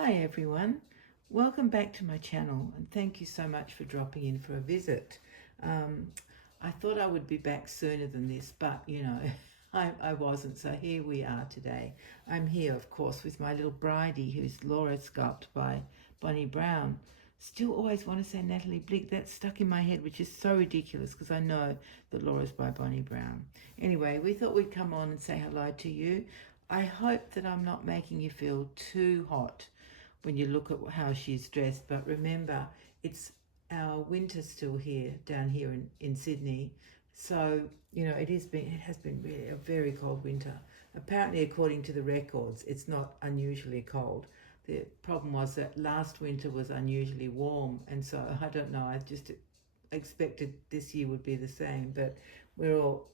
Hi everyone, welcome back to my channel and thank you so much for dropping in for a visit. I thought I would be back sooner than this, but I wasn't, so here we are today. I'm here of course with my little Bridie, who's Laura sculpt by Bonnie Brown. Still always want to say Natalie Blick, that's stuck in my head, which is so ridiculous because I know that Laura's by Bonnie Brown. Anyway, we thought we'd come on and say hello to you. I hope that I'm not making you feel too hot when you look at how she's dressed, but remember, it's our winter still here, down here in Sydney. So, it has been really a very cold winter. Apparently, according to the records, it's not unusually cold. The problem was that last winter was unusually warm, and so I don't know, I just expected this year would be the same, but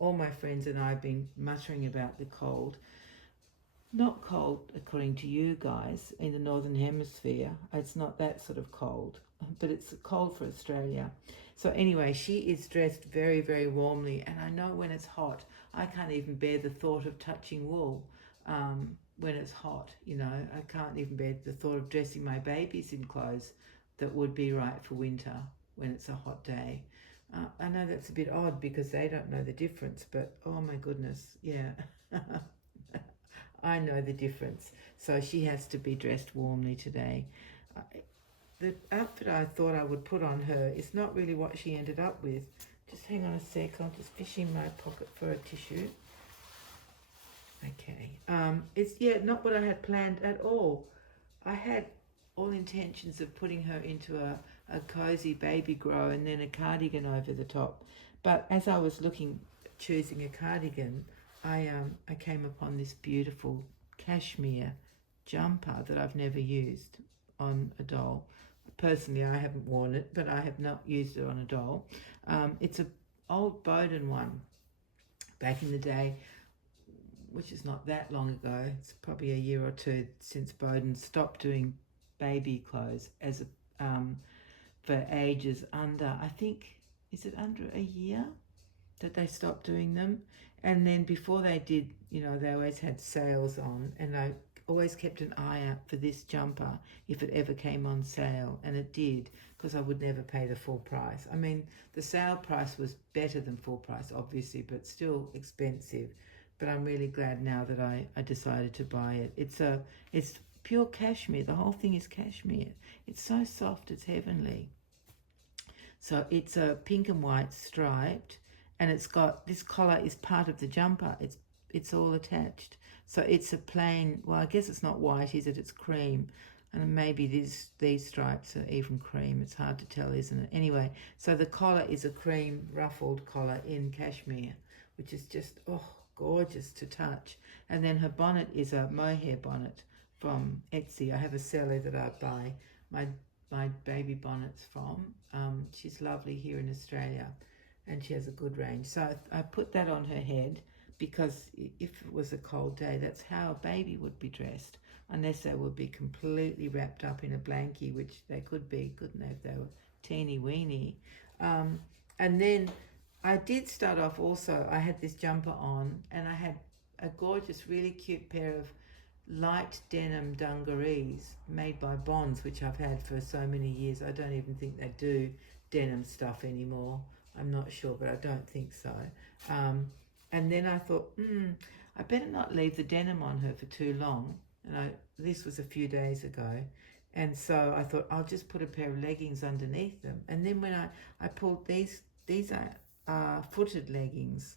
all my friends and I have been muttering about the cold. Not cold according to you guys in the Northern Hemisphere. It's not that sort of cold, but it's cold for Australia. So anyway, she is dressed very, very warmly, and I know when it's hot, I can't even bear the thought of touching wool when it's hot. I can't even bear the thought of dressing my babies in clothes that would be right for winter when it's a hot day. I know that's a bit odd because they don't know the difference, but oh my goodness, yeah. I know the difference. So she has to be dressed warmly today. The outfit I thought I would put on her is not really what she ended up with. Just hang on a sec, I'll just fish in my pocket for a tissue. Okay, it's not what I had planned at all. I had all intentions of putting her into a cozy baby grow and then a cardigan over the top. But as I was choosing a cardigan, I came upon this beautiful cashmere jumper that I've never used on a doll. Personally, I haven't worn it, but I have not used it on a doll. It's an old Bowden one back in the day, which is not that long ago. It's probably a year or two since Bowden stopped doing baby clothes for ages under, I think, is it under a year that they stopped doing them? And then before they did, they always had sales on, and I always kept an eye out for this jumper if it ever came on sale, and it did, because I would never pay the full price. I mean, the sale price was better than full price, obviously, but still expensive. But I'm really glad now that I decided to buy it. It's pure cashmere. The whole thing is cashmere. It's so soft, it's heavenly. So it's a pink and white striped, and it's got, this collar is part of the jumper. It's all attached. So it's a plain, well, I guess it's not white, is it? It's cream. And maybe these stripes are even cream. It's hard to tell, isn't it? Anyway, so the collar is a cream ruffled collar in cashmere, which is just, gorgeous to touch. And then her bonnet is a mohair bonnet from Etsy. I have a seller that I buy my baby bonnets from. She's lovely here in Australia, and she has a good range. So I put that on her head because if it was a cold day, that's how a baby would be dressed, unless they would be completely wrapped up in a blankie, which they could be, couldn't they, if they were teeny weeny. And then I did start off also, I had this jumper on, and I had a gorgeous, really cute pair of light denim dungarees made by Bonds, which I've had for so many years. I don't even think they do denim stuff anymore. I'm not sure, but I don't think so. And then I thought, I better not leave the denim on her for too long. And this was a few days ago. And so I thought, I'll just put a pair of leggings underneath them. And then when I pulled these are footed leggings.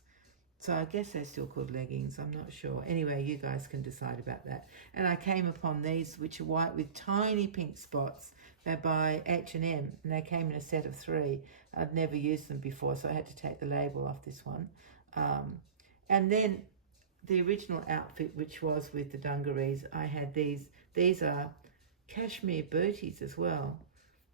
So I guess they're still called leggings, I'm not sure. Anyway, you guys can decide about that. And I came upon these, which are white with tiny pink spots. They're by H&M, and they came in a set of 3. I'd never used them before, so I had to take the label off this one. And then the original outfit, which was with the dungarees, I had these. These are cashmere booties as well.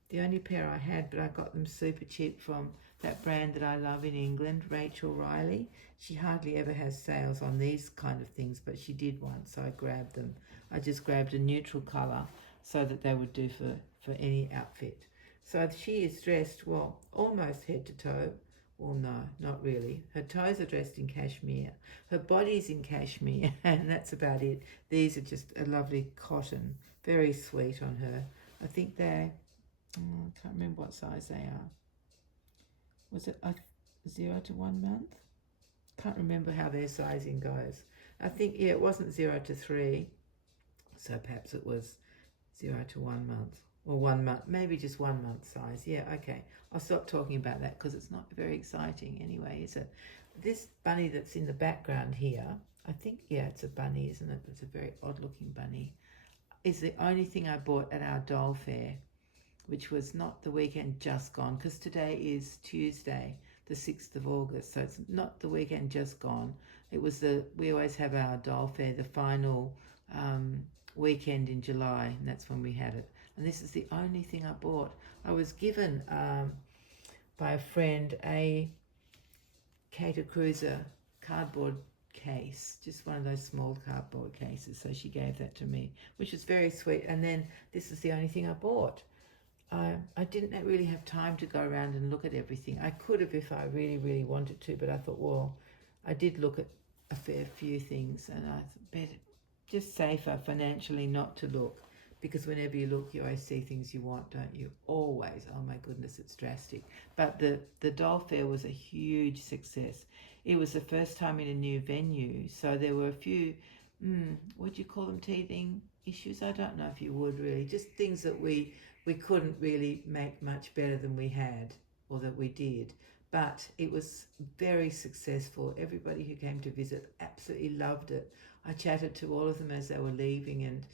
The only pair I had, but I got them super cheap from that brand that I love in England, Rachel Riley. She hardly ever has sales on these kind of things, but she did once, so I grabbed them. I just grabbed a neutral colour so that they would do for any outfit. So she is dressed, well, almost head to toe. Well, no, not really. Her toes are dressed in cashmere. Her body's in cashmere, and that's about it. These are just a lovely cotton Very sweet on her. I think they're, I can't remember what size they are. Was it 0 to 1 month? Can't remember how their sizing goes. I think, yeah, it wasn't 0 to 3. So perhaps it was 0 to 1 month. Or 1 month, maybe just 1 month size. Yeah, okay. I'll stop talking about that because it's not very exciting anyway, is it? This bunny that's in the background here, I think, yeah, it's a bunny, isn't it? It's a very odd looking bunny. Is the only thing I bought at our doll fair, which was not the weekend just gone, because today is Tuesday, the 6th of August, so it's not the weekend just gone. It was we always have our doll fair, the final weekend in July, and that's when we had it. And this is the only thing I bought. I was given by a friend a Cater Cruiser cardboard case, just one of those small cardboard cases, so she gave that to me, which was very sweet. And then this is the only thing I bought. I didn't really have time to go around and look at everything. I could have if I really, really wanted to, but I thought, well, I did look at a fair few things, and I thought better, just safer financially not to look, because whenever you look, you always see things you want, don't you? Always. Oh my goodness, it's drastic. But the doll fair was a huge success. It was the first time in a new venue, so there were a few, what do you call them, teething issues? I don't know if you would really, just things that we couldn't really make much better than we had, or that we did. But it was very successful. Everybody who came to visit absolutely loved it. I chatted to all of them as they were leaving, and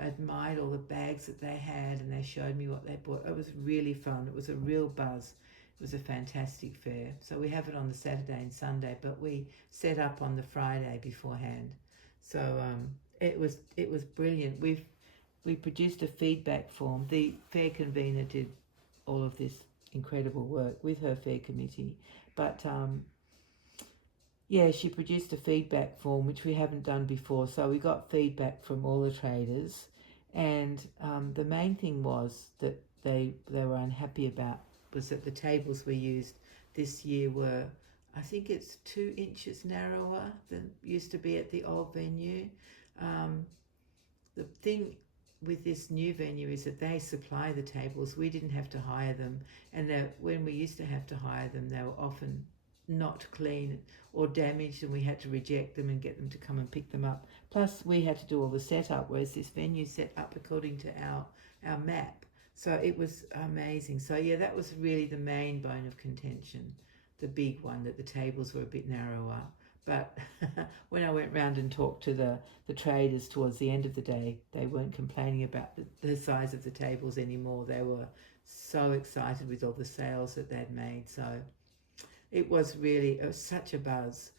admired all the bags that they had, and they showed me what they bought. It was really fun. It was a real buzz. It was a fantastic fair. So we have it on the Saturday and Sunday, but we set up on the Friday beforehand. So it was brilliant. We produced a feedback form. The fair convener did all of this incredible work with her fair committee, but yeah, she produced a feedback form, which we haven't done before. So we got feedback from all the traders, and the main thing was that they were unhappy about was that the tables we used this year were, I think it's 2 inches narrower than used to be at the old venue. The thing with this new venue is that they supply the tables. We didn't have to hire them, and when we used to have to hire them, they were often not clean or damaged, and we had to reject them and get them to come and pick them up. Plus we had to do all the setup, whereas this venue set up according to our map. So it was amazing. So yeah, that was really the main bone of contention, the big one, that the tables were a bit narrower. But when I went round and talked to the traders towards the end of the day, they weren't complaining about the size of the tables anymore. They were so excited with all the sales that they'd made. So it was such a buzz.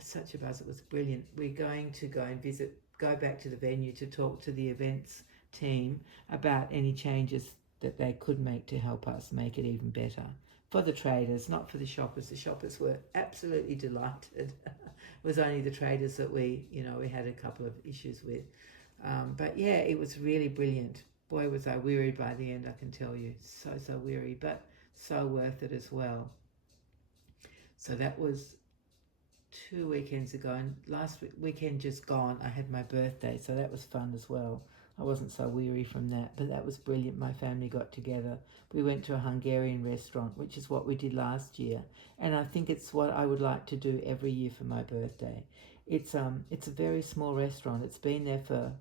Such a buzz. It was brilliant. We're going to go back to the venue to talk to the events team about any changes that they could make to help us make it even better. For the traders, not for the shoppers. The shoppers were absolutely delighted. It was only the traders that we had a couple of issues with. But yeah, it was really brilliant. Boy, was I weary by the end, I can tell you. So weary, but so worth it as well. So that was 2 weekends ago, and last weekend just gone, I had my birthday, so that was fun as well. I wasn't so weary from that, but that was brilliant. My family got together. We went to a Hungarian restaurant, which is what we did last year, and I think it's what I would like to do every year for my birthday. It's a very small restaurant. It's been there for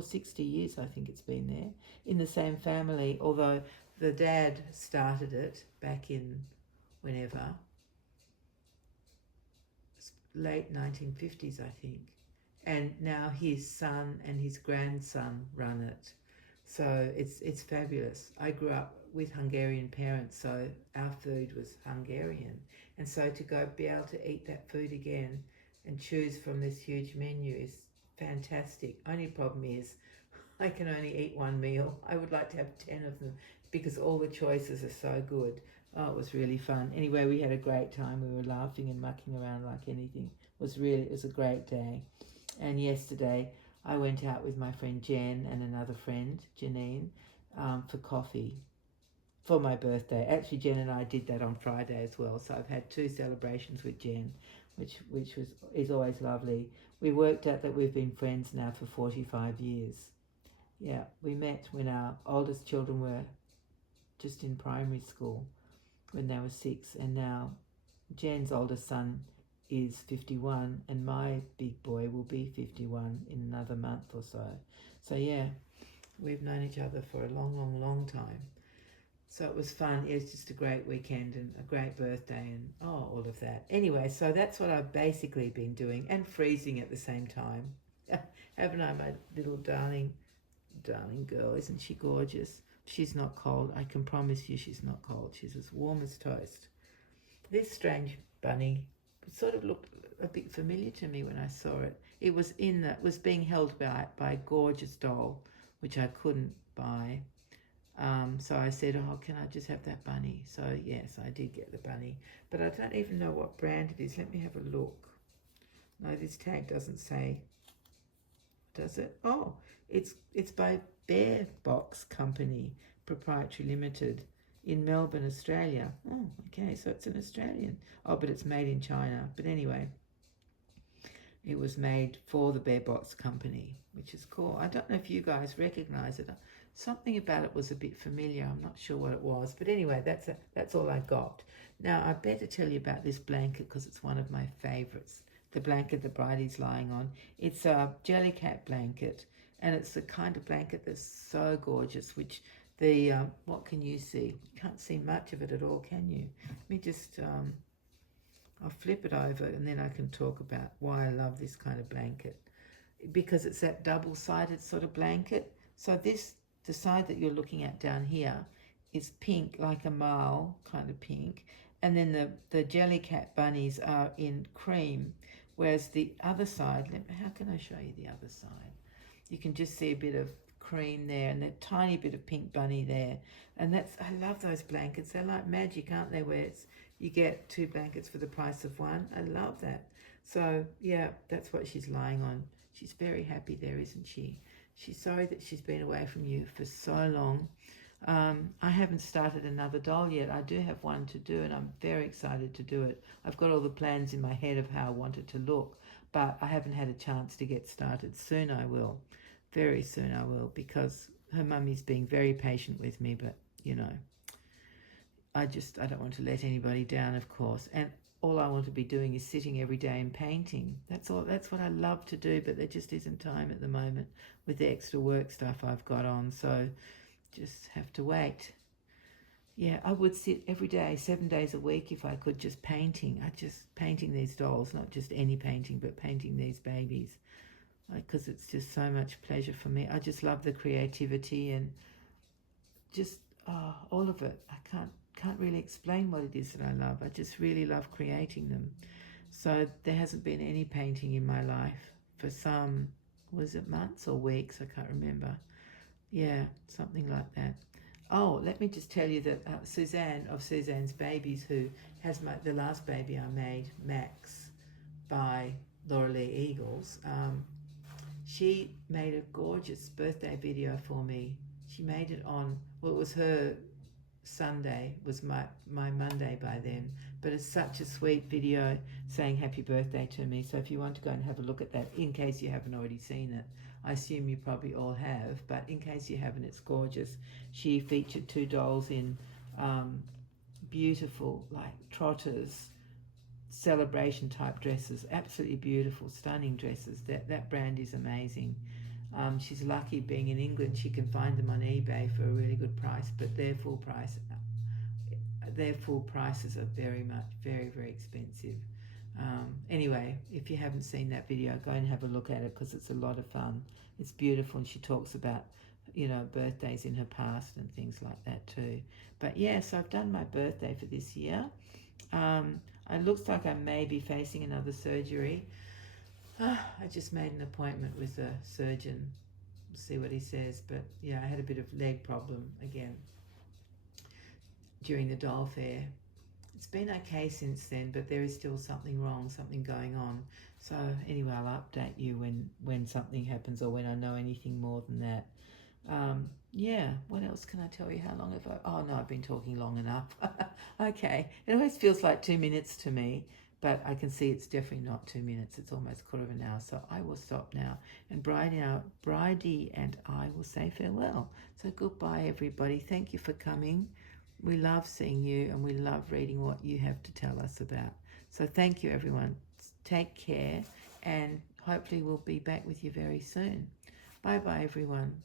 60 years, I think it's been there, in the same family, although the dad started it back in whenever, late 1950s, I think. And now his son and his grandson run it. So it's fabulous. I grew up with Hungarian parents, so our food was Hungarian. And so to be able to eat that food again and choose from this huge menu is fantastic. Only problem is I can only eat 1 meal. I would like to have 10 of them because all the choices are so good. Oh, it was really fun. Anyway, we had a great time. We were laughing and mucking around like anything. It was a great day. And yesterday I went out with my friend Jen and another friend, Janine, for coffee for my birthday. Actually, Jen and I did that on Friday as well. So I've had 2 celebrations with Jen, which is always lovely. We worked out that we've been friends now for 45 years. Yeah, we met when our oldest children were just in primary school, when they were 6, and now Jen's oldest son is 51, and my big boy will be 51 in another month or so. So yeah, we've known each other for a long time. So it was fun. It was just a great weekend and a great birthday and all of that. Anyway, so that's what I've basically been doing, and freezing at the same time. Haven't I, my little darling girl? Isn't she gorgeous? She's not cold. I can promise you she's not cold. She's as warm as toast. This strange bunny sort of looked a bit familiar to me when I saw it. It was being held by a gorgeous doll, which I couldn't buy. So I said, oh, can I just have that bunny? So yes, I did get the bunny, but I don't even know what brand it is. Let me have a look. No, this tag doesn't say, does it? Oh, it's by Bear Box Company, Proprietary Limited, in Melbourne, Australia. Oh, okay, so it's an Australian. Oh, but it's made in China. But anyway, it was made for the Bear Box Company, which is cool. I don't know if you guys recognize it. Something about it was a bit familiar. I'm not sure what it was. But anyway, that's all I got. Now, I better tell you about this blanket because it's one of my favorites. The blanket that Bridie's lying on. It's a jellycat blanket, and it's the kind of blanket that's so gorgeous, which the, what can you see? You can't see much of it at all, can you? Let me just, I'll flip it over and then I can talk about why I love this kind of blanket. Because it's that double-sided sort of blanket. So the side that you're looking at down here is pink, like a marl kind of pink. And then the jellycat bunnies are in cream. Whereas the other side, how can I show you the other side? You can just see a bit of cream there and a tiny bit of pink bunny there. And I love those blankets. They're like magic, aren't they? Where you get 2 blankets for the price of 1. I love that. So yeah, that's what she's lying on. She's very happy there, isn't she? She's sorry that she's been away from you for so long. I haven't started another doll yet. I do have one to do, and I'm very excited to do it. I've got all the plans in my head of how I want it to look, but I haven't had a chance to get started. Soon I will. Very soon I will, because her mummy's being very patient with me, but, you know, I don't want to let anybody down, of course. And all I want to be doing is sitting every day and painting. That's all. That's what I love to do, but there just isn't time at the moment with the extra work stuff I've got on, so just have to wait. Yeah, I would sit every day, 7 days a week if I could, just painting. Painting these dolls, not just any painting, but painting these babies, because it's just so much pleasure for me. I just love the creativity and just all of it. I can't really explain what it is that I love. I just really love creating them. So there hasn't been any painting in my life for some, was it months or weeks? I can't remember. Yeah, something like that. Oh, let me just tell you that Suzanne of Suzanne's Babies, who has the last baby I made, Max, by Laura Lee Eagles, she made a gorgeous birthday video for me. She made it on, well, it was her Sunday, was my Monday by then, but it's such a sweet video saying happy birthday to me. So if you want to go and have a look at that, in case you haven't already seen it, I assume you probably all have, but in case you haven't, it's gorgeous. She featured 2 dolls in beautiful, like trotters, celebration type dresses, absolutely beautiful, stunning dresses. That brand is amazing. She's lucky being in England. She can find them on eBay for a really good price, but their full prices are very expensive. Anyway, if you haven't seen that video, go and have a look at it, because it's a lot of fun. It's beautiful, and she talks about, you know, birthdays in her past and things like that too. But yeah, so I've done my birthday for this year. It looks like I may be facing another surgery. I just made an appointment with a surgeon. We'll see what he says. But yeah, I had a bit of leg problem again during the doll fair. It's been okay since then, but there is still something wrong, something going on. So anyway, I'll update you when something happens, or when I know anything more than that. Yeah, what else can I tell you? How long have I... Oh, no, I've been talking long enough. Okay, it always feels like 2 minutes to me, but I can see it's definitely not 2 minutes. It's almost quarter of an hour, so I will stop now. And Bridie and I will say farewell. So goodbye, everybody. Thank you for coming. We love seeing you, and we love reading what you have to tell us about. So thank you, everyone. Take care, and hopefully we'll be back with you very soon. Bye-bye, everyone.